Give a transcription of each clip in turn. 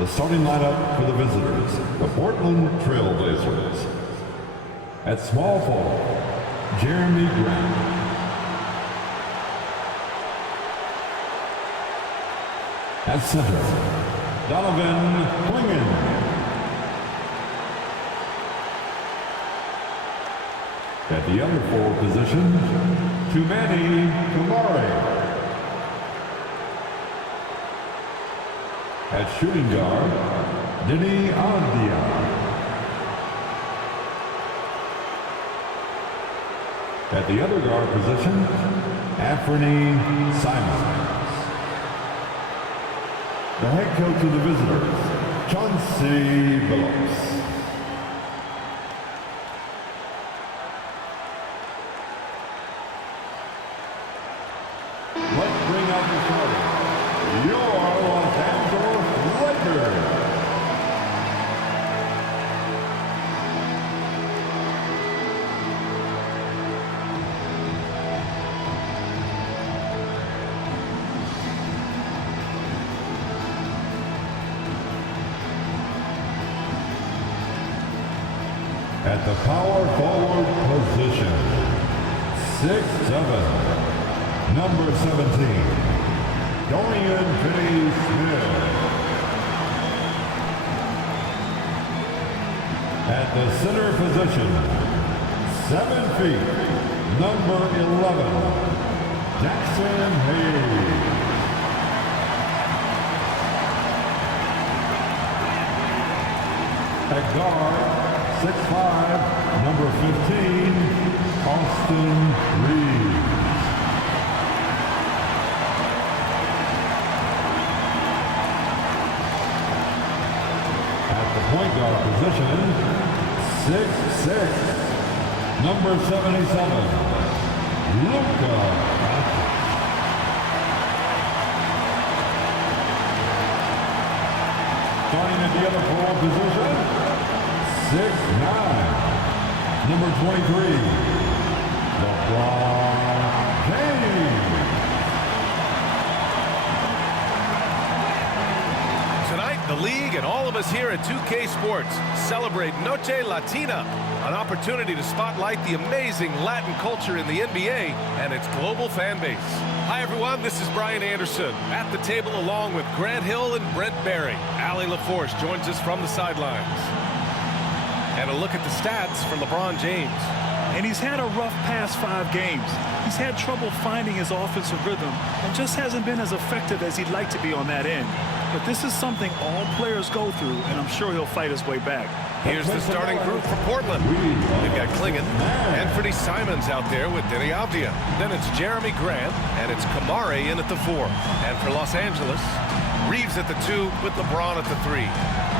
The starting lineup for the visitors, the Portland Trail Blazers. At small forward, Jeremy Grant. At center, Donovan Clingan. At the other forward position, Tumani Kamari. At shooting guard, Denny Avdia. At the other guard position, Anthony Simons. The head coach of the visitors, Chauncey Billups. Let's bring out the starters. Your Los Angeles Lakers. At the power forward position, 6'7", number 17, Dorian Finney-Smith. At the center position, 7 feet, number 11, Jackson Hayes. At guard, 6'5", number 15, Austin Reeves. At the point guard position, 6'6", number 77, Luka Doncic. Starting at the other forward position, 6'9", number 23, LeBron James. Tonight, the league and all of us here at 2K Sports celebrate Noche Latina, an opportunity to spotlight the amazing Latin culture in the NBA and its global fan base. Hi everyone, this is Brian Anderson at the table along with Grant Hill and Brent Barry. Allie LaForce joins us from the sidelines. And a look at the stats for LeBron James. And he's had a rough past 5 games. He's had trouble finding his offensive rhythm and just hasn't been as effective as he'd like to be on that end. But this is something all players go through, and I'm sure he'll fight his way back. Here's the starting group for Portland. They've got Clingan, Anthony Simons out there with Denny Avdia. Then it's Jeremy Grant, and it's Kamari in at the 4. And for Los Angeles, Reeves at the 2 with LeBron at the 3.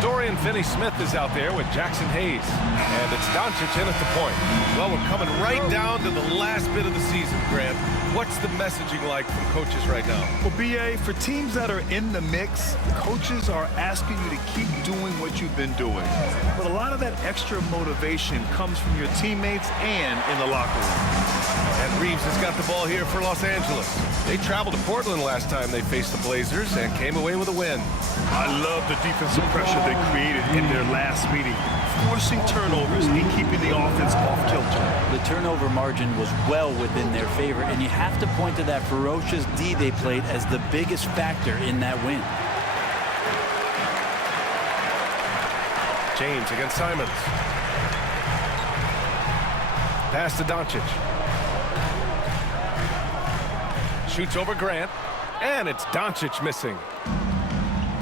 Dorian Finney-Smith is out there with Jackson Hayes. And it's Doncic in at the point. Well, we're coming right down to the last bit of the season, Grant. What's the messaging like from coaches right now? Well, B.A., for teams that are in the mix, coaches are asking you to keep doing what you've been doing. But a lot of that extra motivation comes from your teammates and in the locker room. And Reeves has got the ball here for Los Angeles. They traveled to Portland last time they faced the Blazers and came away with a win. I love the defensive pressure they created in their last meeting, forcing turnovers and keeping the offense off kilter. The turnover margin was well within their favor, and you have to point to that ferocious D they played as the biggest factor in that win. James against Simons. Pass to Doncic. Shoots over Grant, and it's Doncic missing.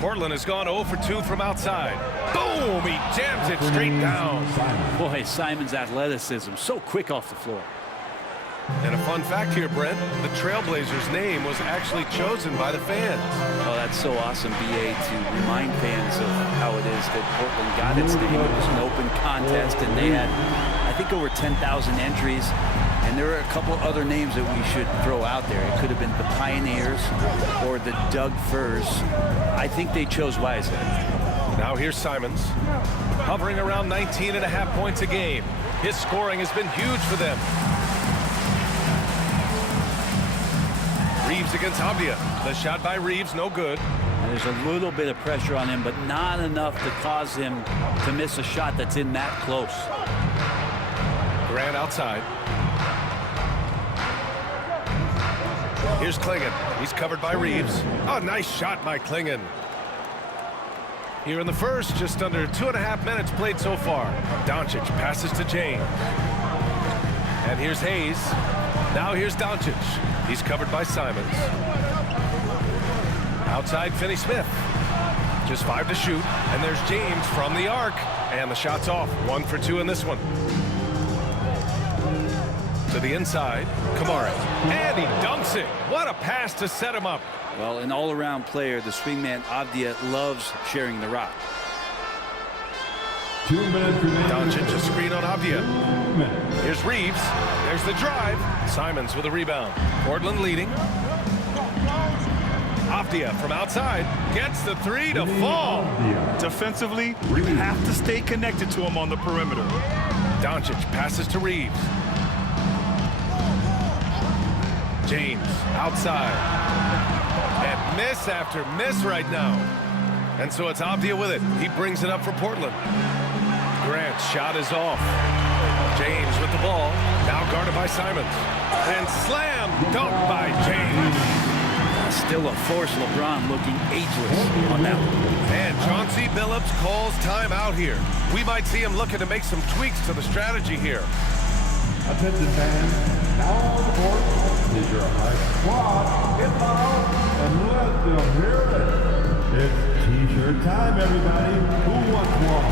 Portland has gone 0 for 2 from outside. Boom! He jams it straight down. Boy, Simons' athleticism, so quick off the floor. And a fun fact here, Brent, the Trailblazers' name was actually chosen by the fans. Oh, that's so awesome, B.A., to remind fans of how it is that Portland got its name. It was an open contest, and they had, I think, over 10,000 entries. And there are a couple other names that we should throw out there. It could have been the Pioneers or the Doug Furs. I think they chose wisely. Now here's Simons, hovering around 19.5 points a game. His scoring has been huge for them. Reeves against Avdia. The shot by Reeves, no good. And there's a little bit of pressure on him, but not enough to cause him to miss a shot that's in that close. Grant outside. Here's Klingon. He's covered by Reeves. Oh, nice shot by Klingon. Here in the first, just under 2.5 minutes played so far. Doncic passes to James. And here's Hayes. Now here's Doncic. He's covered by Simons. Outside, Finney-Smith. Just 5 to shoot. And there's James from the arc. And the shot's off. 1 for 2 in this one. To the inside, Kamari. And he dunks it. What a pass to set him up. Well, an all-around player, the swingman Avdia loves sharing the rock. 2 minutes remaining. Doncic a screen on Avdia. Here's Reeves. There's the drive. Simons with a rebound. Portland leading. Avdia from outside gets the 3 to fall. Defensively, you have to stay connected to him on the perimeter. Doncic passes to Reeves. James outside. And miss after miss right now. And so it's Avdia with it. He brings it up for Portland. Grant's shot is off. James with the ball. Now guarded by Simons. And slam dunk by James. Still a force. LeBron looking ageless on that one. And Chauncey Billups calls timeout here. We might see him looking to make some tweaks to the strategy here. Attention fans, now on the court is your high squad. Get loud and let them hear it. It's t-shirt time, everybody. Who wants one?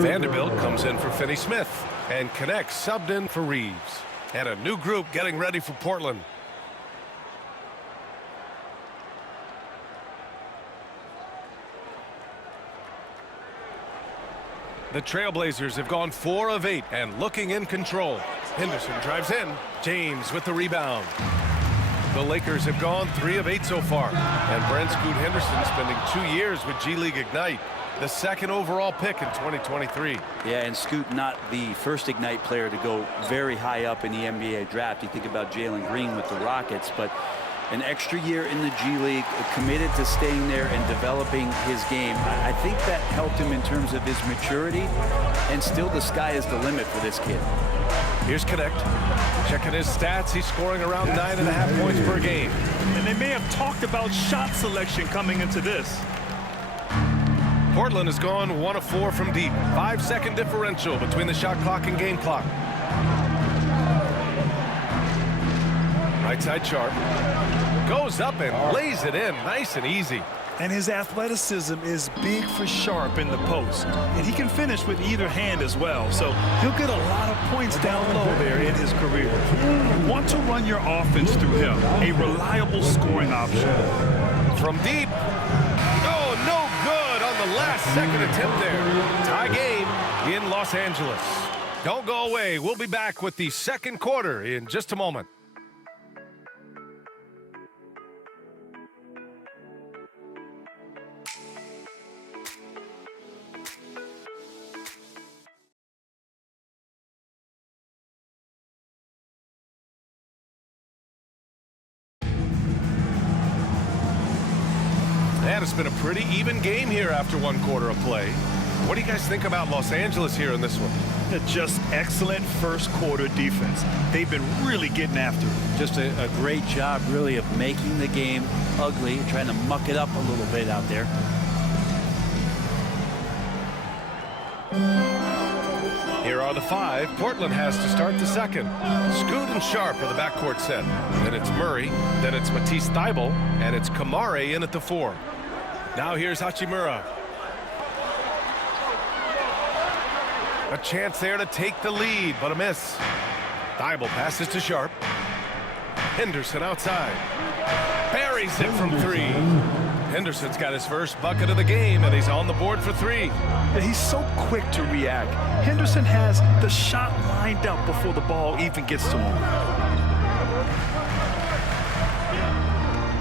Vanderbilt comes in for Finney-Smith and connects, subbed in for Reeves. And a new group getting ready for Portland. The Trailblazers have gone 4 of 8 and looking in control. Henderson drives in. James with the rebound. The Lakers have gone 3 of 8 so far. And Brent Scoot Henderson spending 2 years with G League Ignite. The 2nd overall pick in 2023. Yeah, and Scoot not the first Ignite player to go very high up in the NBA draft. You think about Jalen Green with the Rockets, but an extra year in the G League, committed to staying there and developing his game. I think that helped him in terms of his maturity, and still the sky is the limit for this kid. Here's Connect. Checking his stats, he's scoring around 9.5 points per game. And they may have talked about shot selection coming into this. Portland has gone 1 of 4 from deep. 5-second differential between the shot clock and game clock. Right side Sharp. Goes up and lays it in nice and easy. And his athleticism is big for Sharp in the post. And he can finish with either hand as well. So he'll get a lot of points down low there in his career. You want to run your offense through him. A reliable scoring option. From deep. Oh, no good on the last second attempt there. Tie game in Los Angeles. Don't go away. We'll be back with the second quarter in just a moment. And it's been a pretty even game here after 1 quarter of play. What do you guys think about Los Angeles here in this one? Just excellent first quarter defense. They've been really getting after it. Just a great job, really, of making the game ugly, trying to muck it up a little bit out there. Here Here are the 5 Portland has to start the second. Scoot and Sharp are the backcourt set. Then it's Murray. Then it's Matisse Thybulle. And it's Kamari in at the 4. Now here's Hachimura. A chance there to take the lead, but a miss. Thybulle passes to Sharp. Henderson outside. Buries it from 3. Henderson's got his first bucket of the game, and he's on the board for 3. Yeah, he's so quick to react. Henderson has the shot lined up before the ball even gets to him.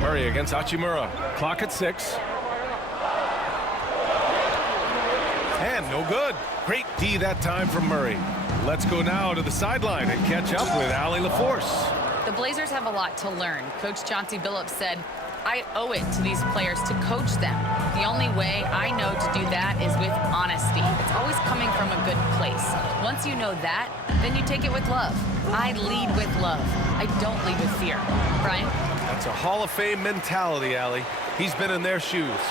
Murray against Hachimura. Clock at 6. And no good. Great D that time from Murray. Let's go now to the sideline and catch up with Allie LaForce. The Blazers have a lot to learn. Coach Chauncey Billups said, I owe it to these players to coach them. The only way I know to do that is with honesty. It's always coming from a good place. Once you know that, then you take it with love. I lead with love. I don't lead with fear. Brian? That's a Hall of Fame mentality, Allie. He's been in their shoes.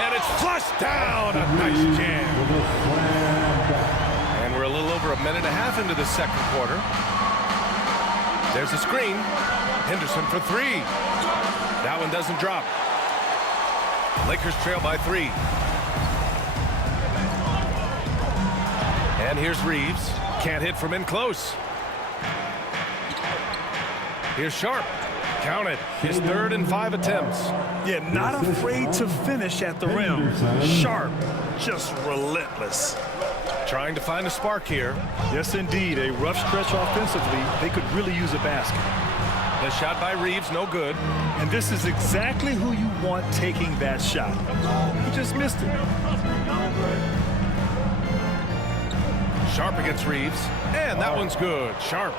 And it's flushed down. A nice jam. And we're a little over a minute and a half into the second quarter. There's a screen. Henderson for 3. That one doesn't drop. Lakers trail by 3. And here's Reeves. Can't hit from in close. Here's Sharp. Count it. His 3rd and 5 attempts. Yeah, not afraid to finish at the rim. Sharp, just relentless. Trying to find a spark here. Yes, indeed. A rough stretch offensively. They could really use a basket. The shot by Reeves, no good. And this is exactly who you want taking that shot. He just missed it. Sharp against Reeves. And that one's good. Sharp.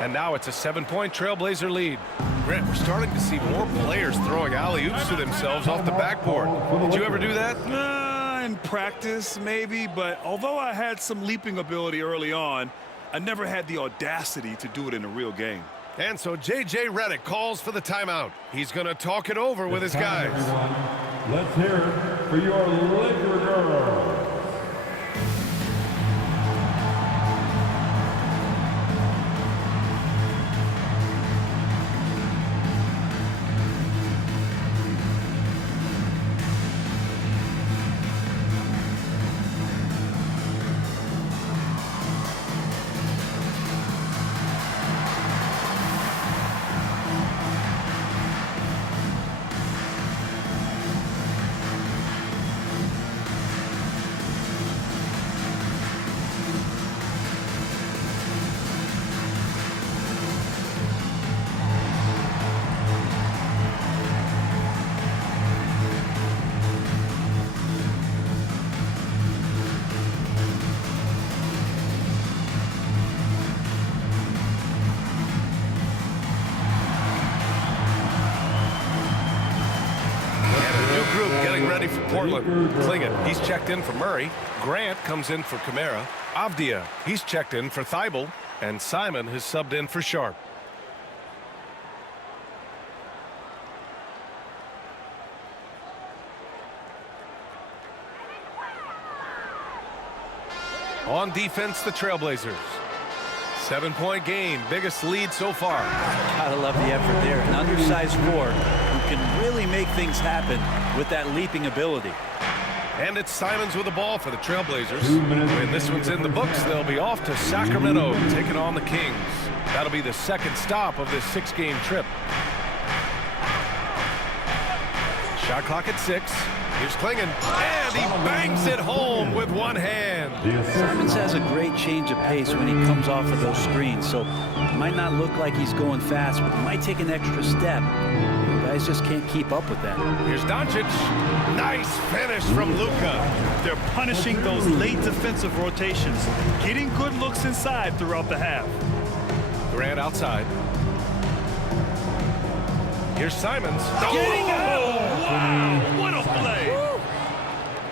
And now it's a 7-point Trailblazer lead. Grant, we're starting to see more players throwing alley-oops to themselves off the backboard. Did you ever do that? In practice, maybe, but although I had some leaping ability early on, I never had the audacity to do it in a real game. And so J.J. Redick calls for the timeout. He's going to talk it over with his guys. Everyone. Let's hear it for your Laker girls. For Portland. Clingan, he's checked in for Murray. Grant comes in for Kamara. Avdia, he's checked in for Thybulle. And Simon has subbed in for Sharp. On defense, the Trailblazers. 7-point game, biggest lead so far. Gotta love the effort there. An undersized forward who can really make things happen with that leaping ability. And it's Simons with the ball for the Trailblazers. When this one's in the books, they'll be off to Sacramento, taking on the Kings. That'll be the second stop of this 6-game trip. Shot clock at 6. Here's Clingan, and he bangs it home with one hand. Simons has a great change of pace when he comes off of those screens, so it might not look like he's going fast, but he might take an extra step. Guys just can't keep up with that. Here's Doncic. Nice finish from Luka. They're punishing those late defensive rotations, getting good looks inside throughout the half. Grant outside. Here's Simons. Getting out! Wow, what a play!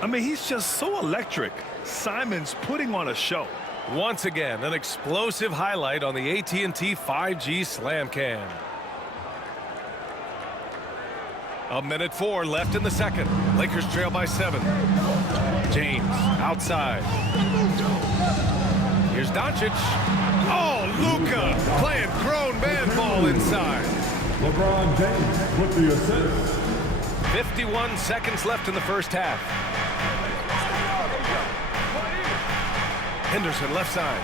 I mean, he's just so electric. Simons putting on a show. Once again, an explosive highlight on the AT&T 5G Slam Cam. 1:04 left in the second. Lakers trail by 7. James outside. Here's Doncic. Oh, Luka playing grown man ball inside. LeBron James with the assist. 51 seconds left in the first half. Henderson left side.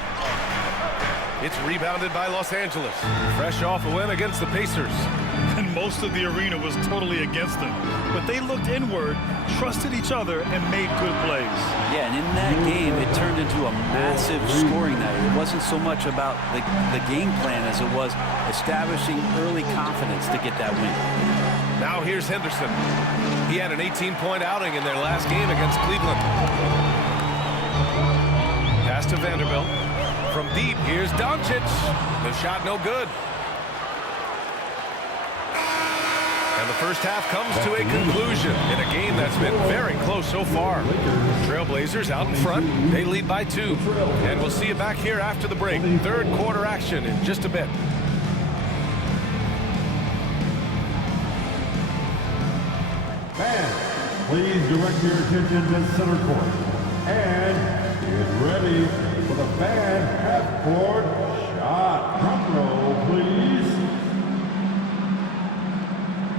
It's rebounded by Los Angeles. Fresh off a win against the Pacers. And most of the arena was totally against them. But they looked inward, trusted each other, and made good plays. Yeah, and in that game, it turned into a massive scoring night. It wasn't so much about the game plan as it was establishing early confidence to get that win. Now here's Henderson. He had an 18-point outing in their last game against Cleveland. Pass to Vanderbilt. From deep, here's Doncic. The shot no good. And the first half comes to a conclusion in a game that's been very close so far. Trailblazers out in front. They lead by 2. And we'll see you back here after the break. Third quarter action in just a bit. Fans, please direct your attention to center court. And get ready for the fan half-court shot. Drum roll, please.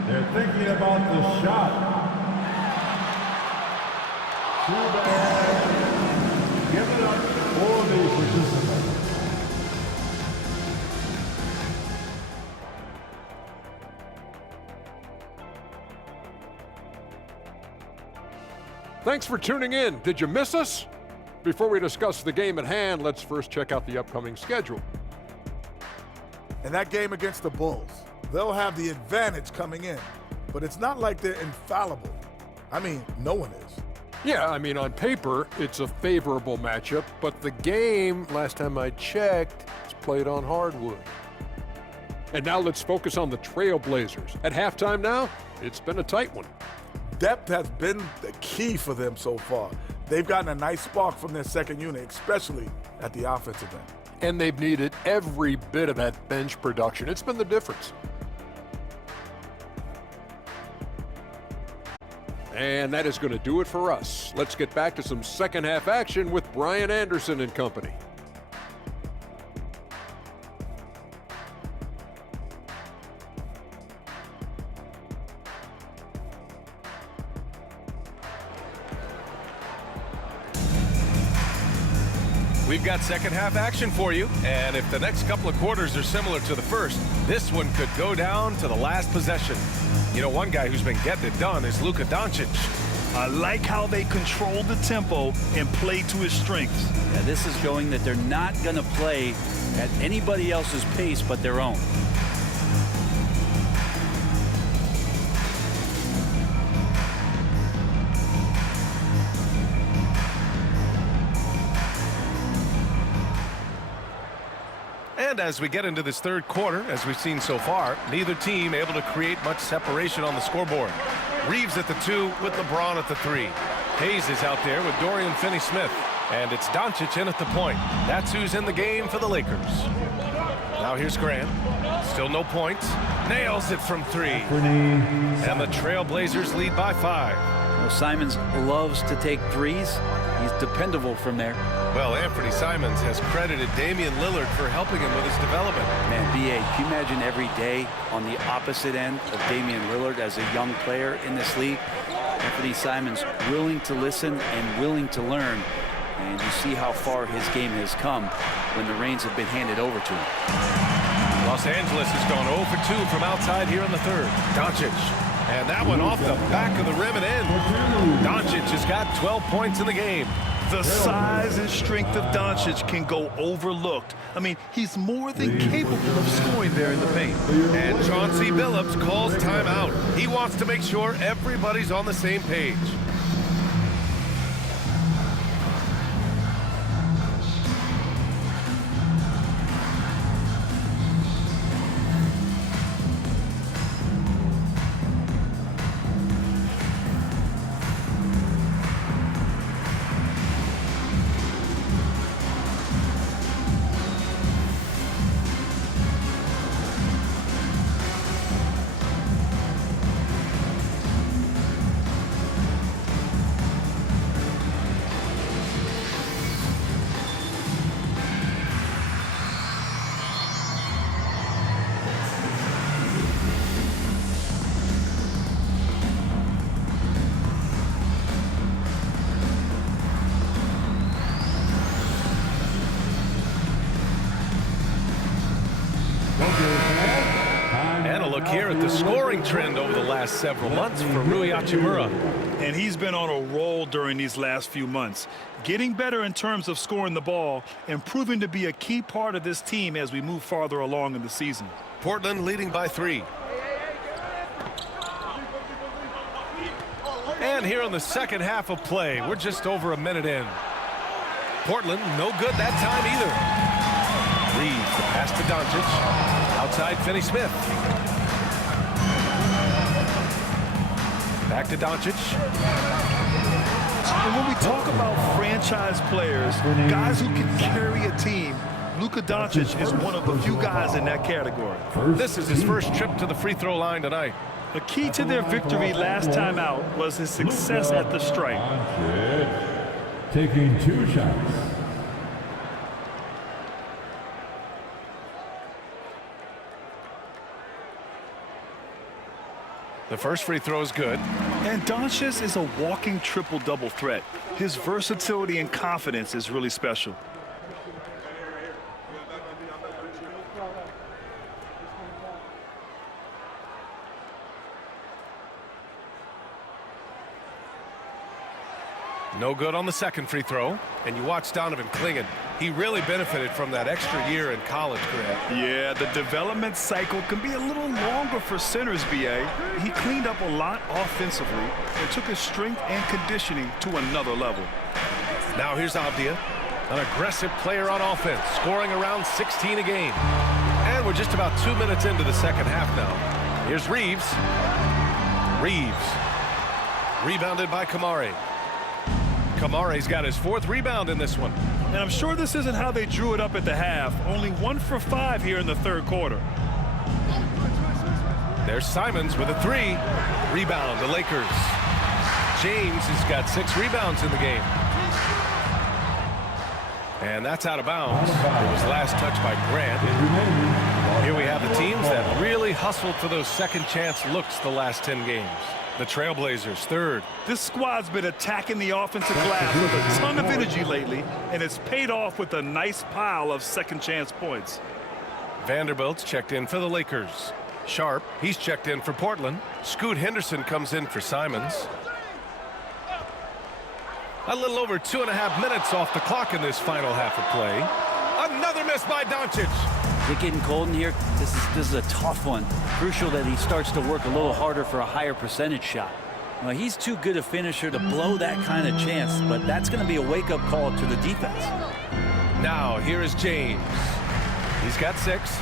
They're thinking about the shot. Too bad. Give it up for the participants. Thanks for tuning in. Did you miss us? Before we discuss the game at hand, let's first check out the upcoming schedule. In that game against the Bulls, they'll have the advantage coming in, but it's not like they're infallible. I mean, no one is. Yeah, I mean, on paper, it's a favorable matchup, but the game, last time I checked, is played on hardwood. And now let's focus on the Trailblazers. At halftime now, it's been a tight one. Depth has been the key for them so far. They've gotten a nice spark from their second unit, especially at the offensive end. And they've needed every bit of that bench production. It's been the difference. And that is going to do it for us. Let's get back to some second half action with Brian Anderson and company. We've got second half action for you, and if the next couple of quarters are similar to the first, this one could go down to the last possession. You know, one guy who's been getting it done is Luka Doncic. I like how they controlled the tempo and played to his strengths. Yeah, this is showing that they're not going to play at anybody else's pace but their own. And as we get into this third quarter, as we've seen so far, neither team able to create much separation on the scoreboard. Reeves at the 2 with LeBron at the 3. Hayes is out there with Dorian Finney-Smith. And it's Doncic in at the point. That's who's in the game for the Lakers. Now here's Grant. Still no points. Nails it from 3. And the Trailblazers lead by 5. Well, Simons loves to take threes. He's dependable from there. Well, Anthony Simons has credited Damian Lillard for helping him with his development. Man, B.A., can you imagine every day on the opposite end of Damian Lillard as a young player in this league? Anthony Simons willing to listen and willing to learn. And you see how far his game has come when the reins have been handed over to him. Los Angeles has gone 0 for 2 from outside here in the third. Doncic. And that one off the back of the rim and in. Doncic has got 12 points in the game. The size and strength of Doncic can go overlooked. I mean, he's more than capable of scoring there in the paint. And Chauncey Billups calls timeout. He wants to make sure everybody's on the same page. And a look here at the scoring trend over the last several months for Rui Hachimura. And he's been on a roll during these last few months, getting better in terms of scoring the ball and proving to be a key part of this team as we move farther along in the season. Portland leading by 3. And here in the second half of play, we're just over a minute in. Portland no good that time either. Reeves, the pass to Doncic. Outside Finney-Smith. Back to Doncic. And when we talk about franchise players, guys who can carry a team, Luka Doncic is one of the few guys in that category. This is his first trip to the free throw line tonight. The key to their victory last time out was his success at the stripe. Taking 2 shots. The first free throw is good. And Doncic is a walking triple-double threat. His versatility and confidence is really special. No good on the second free throw. And you watch Donovan Clingan. He really benefited from that extra year in college, Grant. Yeah, the development cycle can be a little longer for centers, B.A. He cleaned up a lot offensively and took his strength and conditioning to another level. Now here's Avdia, an aggressive player on offense, scoring around 16 a game. And we're just about 2 minutes into the second half now. Here's Reeves. Reeves. Rebounded by Kamari. Kamari's got his 4th rebound in this one. And I'm sure this isn't how they drew it up at the half. Only 1 for 5 here in the third quarter. There's Simons with a 3. Rebound, the Lakers. James has got 6 rebounds in the game. And that's out of bounds. It was last touched by Grant. Here we have the teams that really hustled for those second chance looks the last 10 games. The Trailblazers, 3rd. This squad's been attacking the offensive glass with a ton of energy lately, and it's paid off with a nice pile of second chance points. Vanderbilt's checked in for the Lakers. Sharp, he's checked in for Portland. Scoot Henderson comes in for Simons. A little over 2.5 minutes off the clock in this final half of play. Another miss by Doncic. It's getting cold in here. This is a tough one. Crucial that he starts to work a little harder for a higher percentage shot. Well, he's too good a finisher to blow that kind of chance, but that's going to be a wake-up call to the defense. Now, here is James. He's got 6.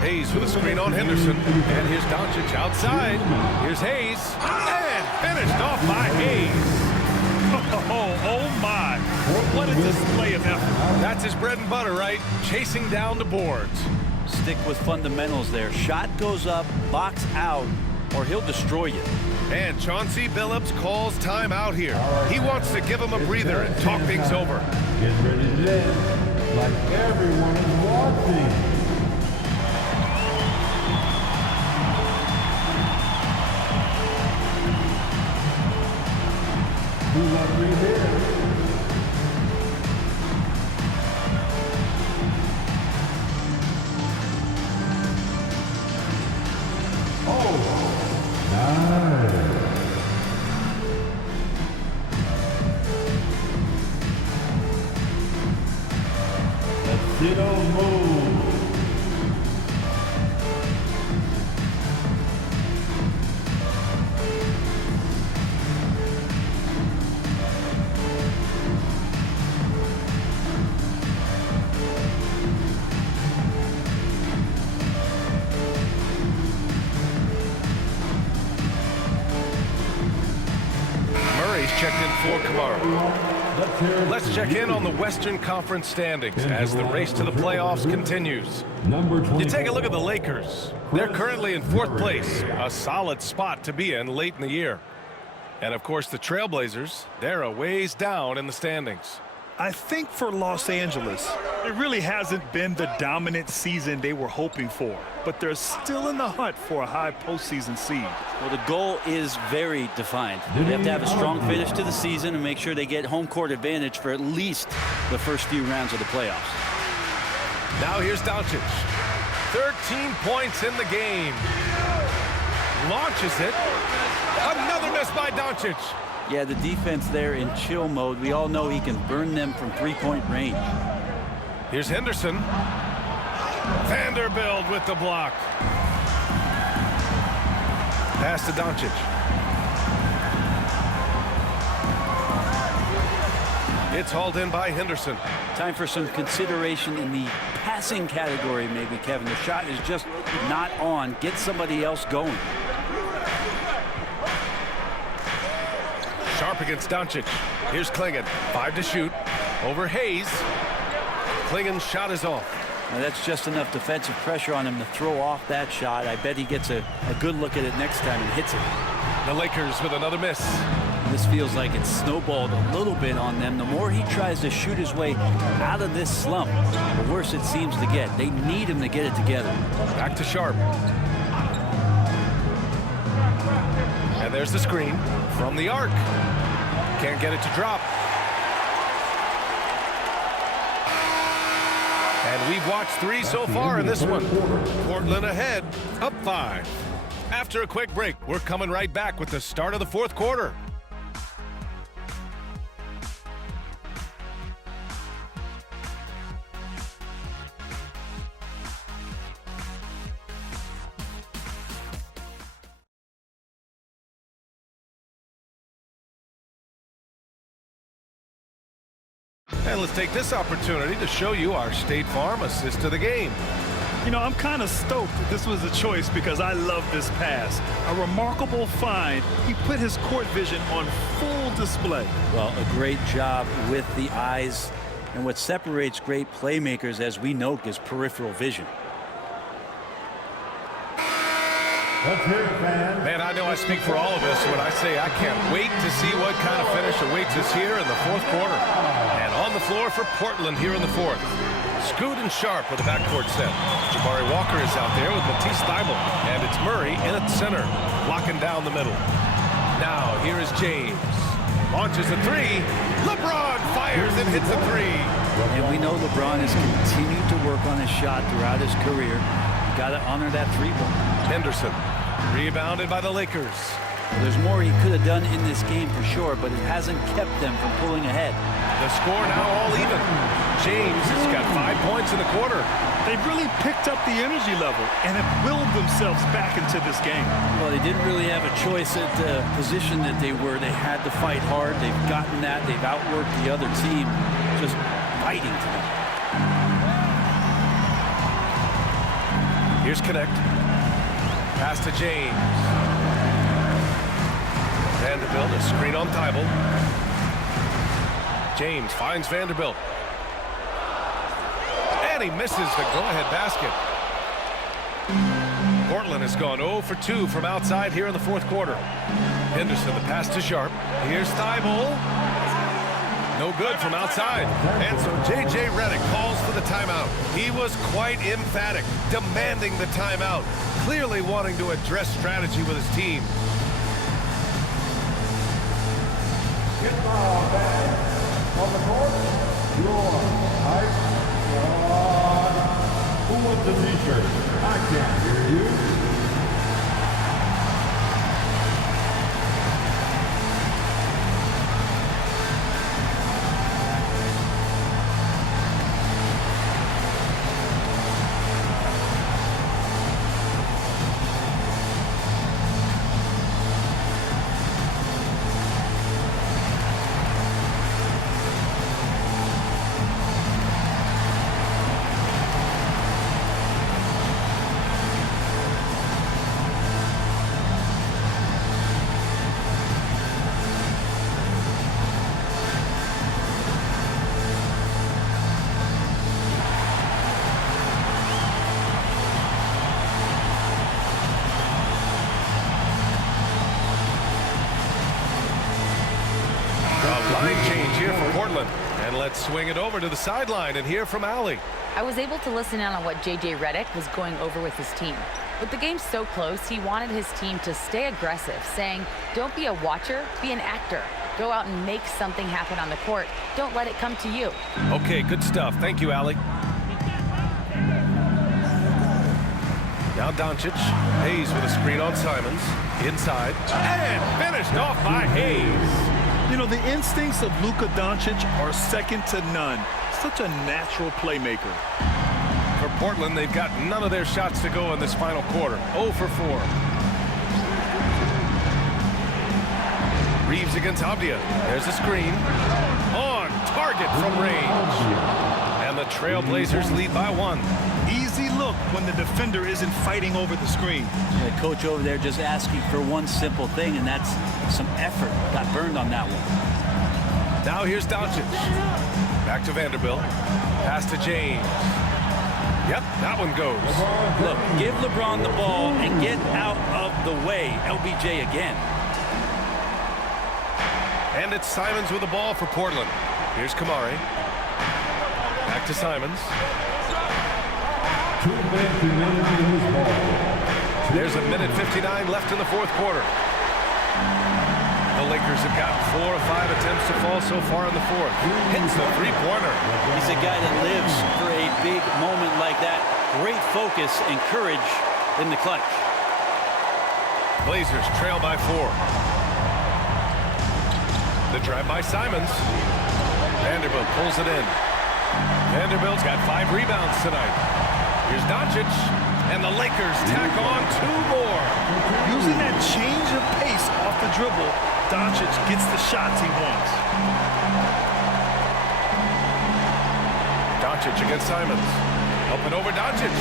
Hayes with a screen on Henderson. And here's Doncic outside. Here's Hayes. And finished off by Hayes. Oh my. What a display of effort. That's his bread and butter, right? Chasing down the boards. Stick with fundamentals there. Shot goes up, box out, or he'll destroy you. And Chauncey Billups calls time out here. He wants to give him a breather and talk things over. Get ready to dance like everyone is watching. Who wants me here? Oh, nice. Let's see those moves. Checked in for Kamara. Let's check in on the Western Conference standings as the race to the playoffs continues. You take a look at the Lakers. They're currently in 4th place, a solid spot to be in late in the year. And of course the Trailblazers, they're a ways down in the standings. I think for Los Angeles, it really hasn't been the dominant season they were hoping for, but they're still in the hunt for a high postseason seed. Well, the goal is very defined. They have to have a strong finish to the season and make sure they get home court advantage for at least the first few rounds of the playoffs. Now here's Doncic. 13 points in the game. Launches it. Another miss by Doncic. Yeah, the defense there in chill mode. We all know he can burn them from three-point range. Here's Henderson. Vanderbilt with the block. Pass to Doncic. It's hauled in by Henderson. Time for some consideration in the passing category, maybe, Kevin. The shot is just not on. Get somebody else going. Sharp against Doncic. Here's Clingan. 5 to shoot. Over Hayes. Clingan's shot is off. Now that's just enough defensive pressure on him to throw off that shot. I bet he gets a good look at it next time and hits it. The Lakers with another miss. This feels like it's snowballed a little bit on them. The more he tries to shoot his way out of this slump, the worse it seems to get. They need him to get it together. Back to Sharp. And there's the screen from the arc. Can't get it to drop. And we've watched 3 so far in this one. Portland ahead, up 5. After a quick break, we're coming right back with the start of the 4th quarter. And let's take this opportunity to show you our State Farm assist to the game. You know, I'm kind of stoked that this was a choice because I love this pass. A remarkable find. He put his court vision on full display. Well, a great job with the eyes. And what separates great playmakers, as we know, is peripheral vision. Let's hear it, fans. Man, I know I speak for all of us when I say I can't wait to see what kind of finish awaits us here in the 4th quarter. And on the floor for Portland here in the 4th. Scoot and Sharp with the backcourt set. Jabari Walker is out there with Matisse Thybulle. And it's Murray in at center, locking down the middle. Now, here is James. Launches a 3. LeBron fires and hits a 3. And we know LeBron has continued to work on his shot throughout his career. You got to honor that 3-ball. Henderson, rebounded by the Lakers. There's more he could have done in this game for sure, but it hasn't kept them from pulling ahead. The score now all even. James has got 5 points in the quarter. They've really picked up the energy level and have willed themselves back into this game. Well, they didn't really have a choice at the position that they were. They had to fight hard. They've gotten that. They've outworked the other team, just fighting to them. Here's Connect. Pass to James. Vanderbilt, a screen on Thybulle. James finds Vanderbilt. And he misses the go-ahead basket. Portland has gone 0 for 2 from outside here in the 4th quarter. Henderson, the pass to Sharp. Here's Thybulle. No good from outside. And so J.J. Redick calls for the timeout. He was quite emphatic, demanding the timeout, clearly wanting to address strategy with his team. Get ball back on the court. Your hype squad. Who wants the t-shirt? I can't hear you. Line change here for Portland. And let's swing it over to the sideline and hear from Allie. I was able to listen in on what J.J. Redick was going over with his team. With the game so close, he wanted his team to stay aggressive, saying, don't be a watcher, be an actor. Go out and make something happen on the court. Don't let it come to you. Okay, good stuff. Thank you, Allie. Now Doncic. Hayes with a screen on Simons. Inside. And finished off by Hayes. You know, the instincts of Luka Doncic are second to none. Such a natural playmaker. For Portland, they've got none of their shots to go in this final quarter. 0 for 4. Reeves against Avdia. There's a screen. On target from range. And the Trailblazers lead by 1. Easy look when the defender isn't fighting over the screen. The coach over there just asking for one simple thing, and that's some effort. Got burned on that one. Now here's Doncic. Back to Vanderbilt. Pass to James. Yep, that one goes. Look, give LeBron the ball and get out of the way. LBJ again. And it's Simons with the ball for Portland. Here's Kamari. Back to Simons. There's a minute 59 left in the fourth quarter. The Lakers have got 4 or 5 attempts to fall so far in the fourth. Hits the three-pointer. He's a guy that lives for a big moment like that. Great focus and courage in the clutch. Blazers trail by 4. The drive by Simons. Vanderbilt pulls it in. Vanderbilt's got 5 rebounds tonight. Here's Doncic, and the Lakers tack on 2 more. Using that change of pace off the dribble, Doncic gets the shots he wants. Doncic against Simons. Up and over Doncic.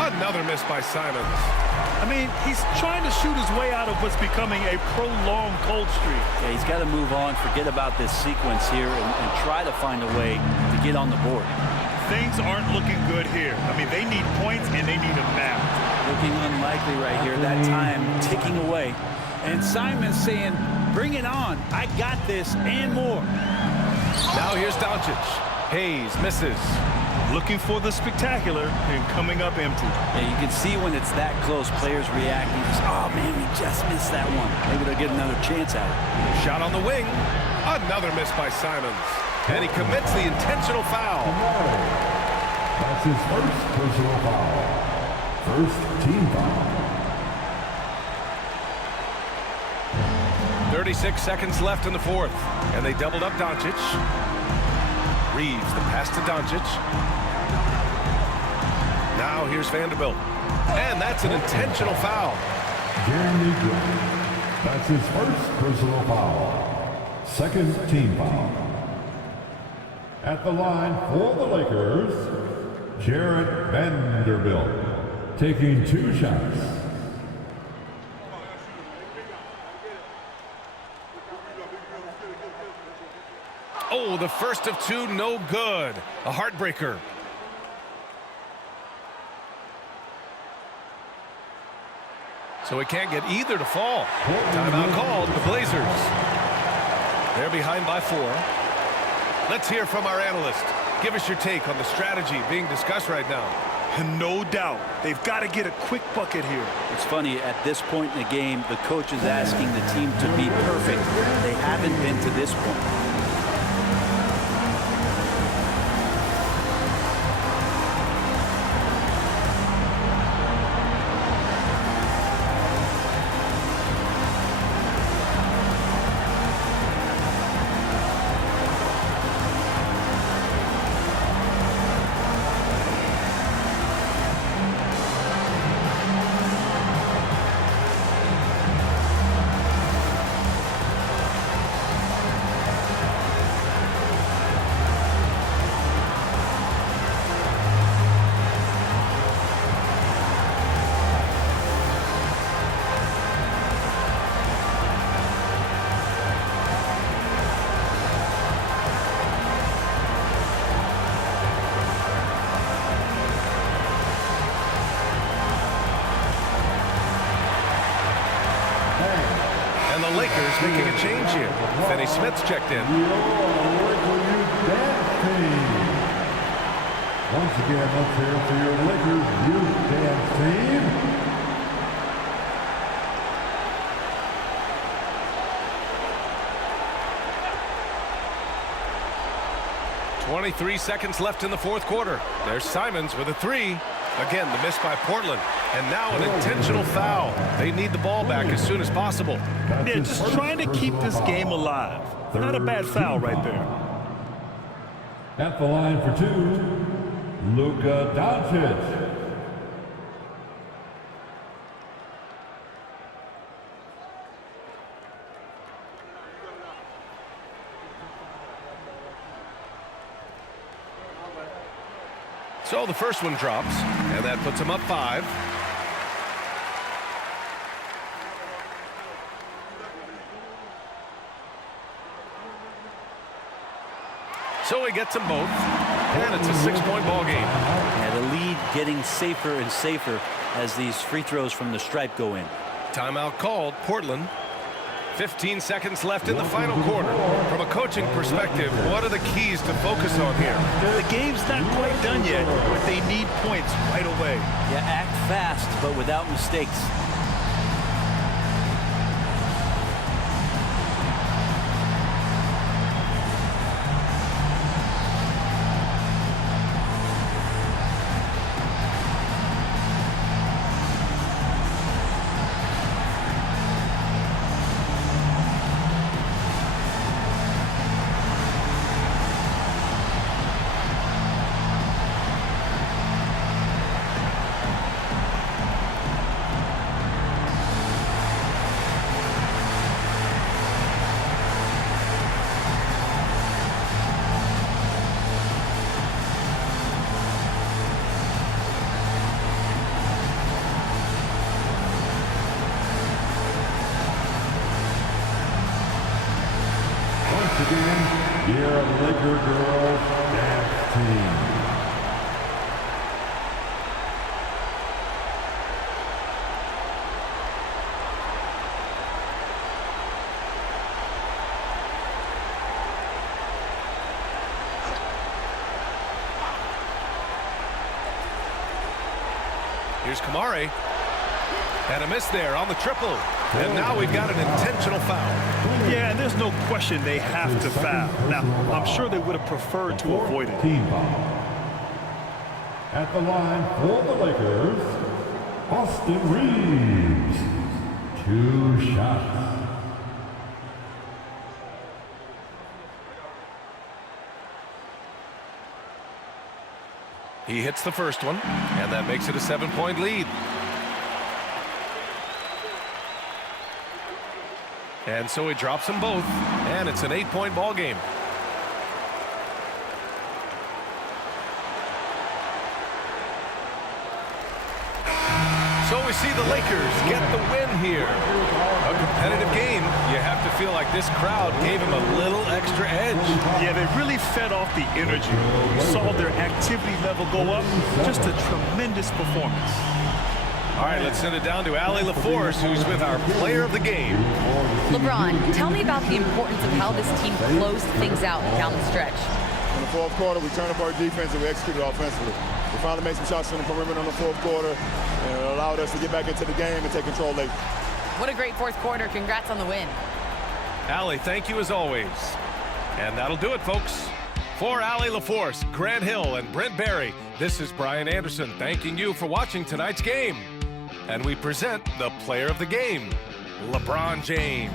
Another miss by Simons. I mean, he's trying to shoot his way out of what's becoming a prolonged cold streak. Yeah, he's got to move on, forget about this sequence here, and try to find a way to get on the board. Things aren't looking good here. I mean, they need points, and they need them now. Looking unlikely right here. That time ticking away. And Simons saying, bring it on. I got this and more. Now here's Doncic. Hayes misses. Looking for the spectacular and coming up empty. Yeah, you can see when it's that close, players reacting. Just, oh, man, we just missed that one. Maybe they'll get another chance at it. Shot on the wing. Another miss by Simons. And he commits the intentional foul. That's his first personal foul. First team foul. 36 seconds left in the fourth. And they doubled up Doncic. Reeves, the pass to Doncic. Now here's Vanderbilt. And that's an intentional foul. Jeremy Grant. That's his first personal foul. Second team foul. At the line for the Lakers, Jarred Vanderbilt, taking 2 shots. Oh, the first of 2, no good. A heartbreaker. So he can't get either to fall. Timeout called, the Blazers. They're behind by 4. Let's hear from our analyst. Give us your take on the strategy being discussed right now. And no doubt, they've got to get a quick bucket here. It's funny, at this point in the game, the coach is asking the team to be perfect. They haven't been to this point. And the Lakers making a change here. Finney Smith's checked in. Once again, let's hear it for your Lakers youth dance team. 23 seconds left in the fourth quarter. There's Simons with a 3. Again, the miss by Portland. And now an intentional foul. They need the ball back as soon as possible. Yeah, just trying to keep this game alive. Not a bad foul right there. At the line for two, Luka Doncic. So the first one drops, and that puts him up 5. So he gets them both, and it's a 6-point ball game. Yeah, the lead getting safer and safer as these free throws from the stripe go in. Timeout called, Portland. 15 seconds left in the final quarter. From a coaching perspective, what are the keys to focus on here? The game's not quite done yet, but they need points right away. Yeah, act fast, but without mistakes. Again, your Laker girls dance team. Here's Kamari. And a miss there on the triple. And now we've got an intentional foul. Yeah, and there's no question they have to foul. Now, I'm sure they would have preferred to avoid it. Team foul. At the line for the Lakers, Austin Reeves. 2 shots. He hits the first one, and that makes it a 7-point lead. And so he drops them both, and it's an 8-point ball game. So we see the Lakers get the win here. A competitive game. You have to feel like this crowd gave him a little extra edge. Yeah, they really fed off the energy. You saw their activity level go up. Just a tremendous performance. All right, let's send it down to Allie LaForce, who's with our player of the game. LeBron, tell me about the importance of how this team closed things out down the stretch. In the fourth quarter, we turned up our defense and we executed offensively. We finally made some shots in the perimeter in the fourth quarter, and it allowed us to get back into the game and take control late. What a great fourth quarter. Congrats on the win. Allie, thank you as always. And that'll do it, folks. For Allie LaForce, Grant Hill, and Brent Barry, this is Brian Anderson thanking you for watching tonight's game. And we present the player of the game, LeBron James.